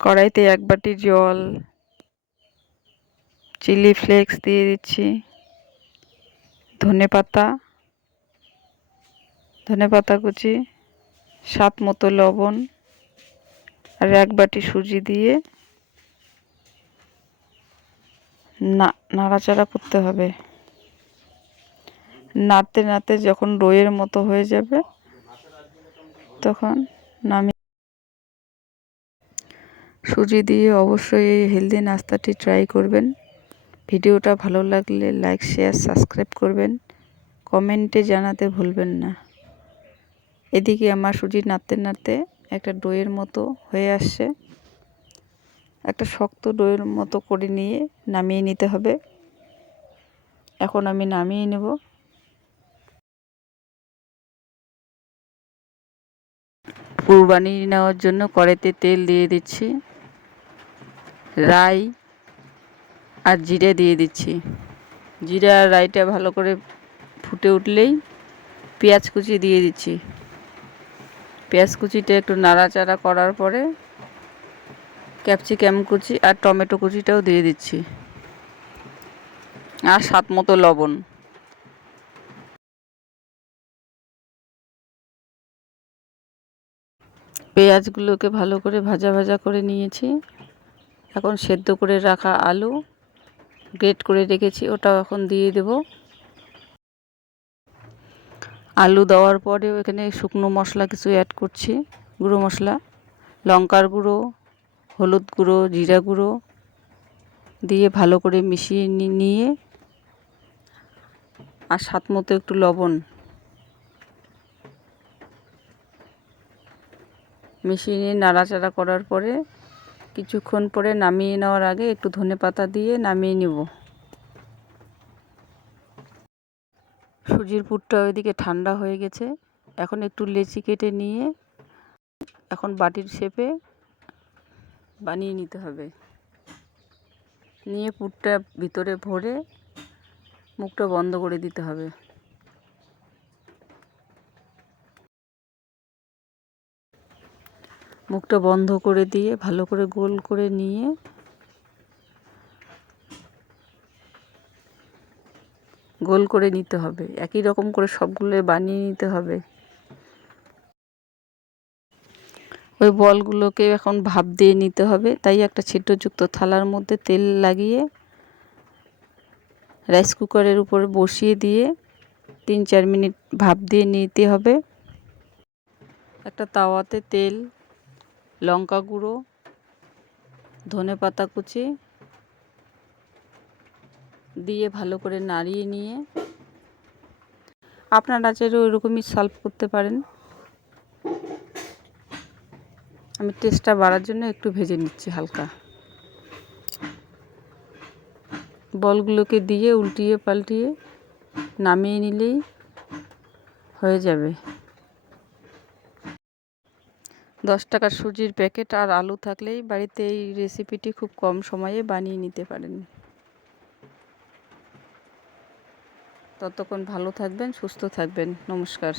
কড়াইতে 1 বাটি জল, চিলি ফ্লেক্স দিয়ে দিচ্ছি, ধনেপাতা কুচি, স্বাদ মতো লবণ আর 1 বাটি সুজি দিয়ে নাড়াচাড়া করতে হবে। নাড়তে নাড়তে যখন ডোয়ের মতো হয়ে যাবে তখন সুজি দিয়ে অবশ্যই এই হেলদি নাস্তাটি ট্রাই করবেন। ভিডিওটা ভালো লাগলে লাইক, শেয়ার, সাবস্ক্রাইব করবেন। কমেন্টে জানাতে ভুলবেন না। এদিকে আমার সুজি নাড়তে নাড়তে একটা ডোয়ের মতো হয়ে আসছে। একটা শক্ত ডোয়ের মতো করে নিয়ে নামিয়ে নিতে হবে। এখন আমি নামিয়ে নেব। পুর বানিয়ে নেওয়ার জন্য কড়াইতে তেল দিয়ে দিচ্ছি, রাই আর জিরে দিয়ে দিচ্ছি। জিরা আর রাইটা ভালো করে ফুটে উঠলেই পেঁয়াজ কুচি দিয়ে দিচ্ছি। পেঁয়াজ কুচিটা একটু নাড়াচাড়া করার পরে ক্যাপসিকাম কুচি আর টমেটো কুচিটাও দিয়ে দিচ্ছি, আর স্বাদ মতো লবণ। পেঁয়াজগুলোকে ভালো করে ভাজা ভাজা করে নিয়েছি। এখন সেদ্ধ করে রাখা আলু গ্রেট করে রেখেছি, ওটা এখন দিয়ে দেব। আলু দেওয়ার পরে এখানে শুকনো মশলা কিছু অ্যাড করছি, গুঁড়ো মশলা, লঙ্কার গুঁড়ো, হলুদ গুঁড়ো, জিরা গুঁড়ো দিয়ে ভালো করে মিশিয়ে নিয়ে আর স্বাদ মতো একটু লবণ মিশিয়ে নিয়ে নাড়াচাড়া করার পরে কিছুক্ষণ পরে নামিয়ে নেওয়ার আগে একটু ধনেপাতা দিয়ে নামিয়ে নেব। সুজির পুরটা ওইদিকে ঠান্ডা হয়ে গেছে। এখন একটু লেচি কেটে নিয়ে এখন বাটির শেপে বানিয়ে নিতে হবে। নিয়ে পুরটা ভিতরে ভরে মুখটা বন্ধ করে দিতে হবে। মুখটা বন্ধ করে দিয়ে ভালো করে গোল করে নিয়ে গোল করে নিতে হবে। একই রকম করে সবগুলো বানিয়ে নিতে হবে। ওই বলগুলোকে এখন ভাপ দিয়ে নিতে হবে। তাই একটা ছিদ্রযুক্ত থালার মধ্যে তেল লাগিয়ে রাইস কুকারের উপরে বসিয়ে দিয়ে 3-4 মিনিট ভাপ দিয়ে নিতে হবে। একটা তাওয়াতে তেল, লঙ্কা গুঁড়ো, ধনেপাতা কুচি দিয়ে ভালো করে নাড়িয়ে নিয়ে আপনারা চাইলে ওইরকমই সার্ভ করতে পারেন। আমি টেস্টটা বাড়ার জন্য একটু ভেজে নিচ্ছি হালকা। বলগুলোকে দিয়ে উল্টিয়ে পাল্টিয়ে নামিয়ে নিলেই হয়ে যাবে। 10 টাকার সুজির প্যাকেট আর আলু থাকলেই বাড়িতে এই রেসিপিটি খুব কম সময়ে বানিয়ে নিতে পারেন। ততক্ষণ ভালো থাকবেন, সুস্থ থাকবেন। নমস্কার।